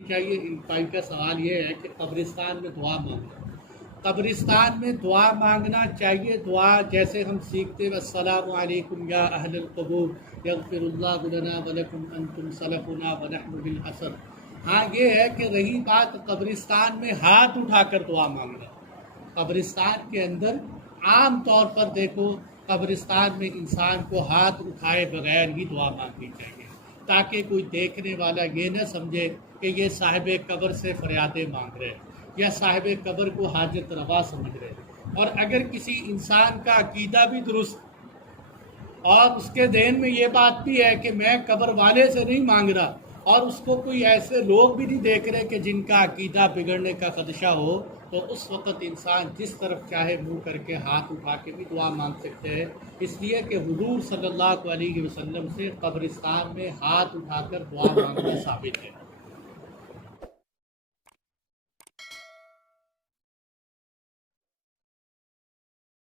چاہیے بھائی کا سوال یہ ہے کہ قبرستان میں دعا مانگنا، قبرستان میں دعا مانگنا چاہیے۔ دعا جیسے ہم سیکھتے ہیں السلام علیکم یا اہل القبور یغفر اللہ لنا ولکم انتم سلفنا ونحن بالعصر۔ ہاں یہ ہے کہ رہی بات قبرستان میں ہاتھ اٹھا کر دعا مانگنا، قبرستان کے اندر عام طور پر دیکھو قبرستان میں انسان کو ہاتھ اٹھائے بغیر ہی دعا مانگنی چاہیے، تاکہ کوئی دیکھنے والا یہ نہ سمجھے کہ یہ صاحب قبر سے فریادیں مانگ رہے ہیں یا صاحب قبر کو حاجت روا سمجھ رہے ہیں۔ اور اگر کسی انسان کا عقیدہ بھی درست اور اس کے ذہن میں یہ بات بھی ہے کہ میں قبر والے سے نہیں مانگ رہا، اور اس کو کوئی ایسے لوگ بھی نہیں دیکھ رہے کہ جن کا عقیدہ بگڑنے کا خدشہ ہو، تو اس وقت انسان جس طرف چاہے منہ کر کے ہاتھ اٹھا کے بھی دعا مانگ سکتے ہیں، اس لیے کہ حضور صلی اللہ علیہ وسلم سے قبرستان میں ہاتھ اٹھا کر دعا مانگنا ثابت ہے۔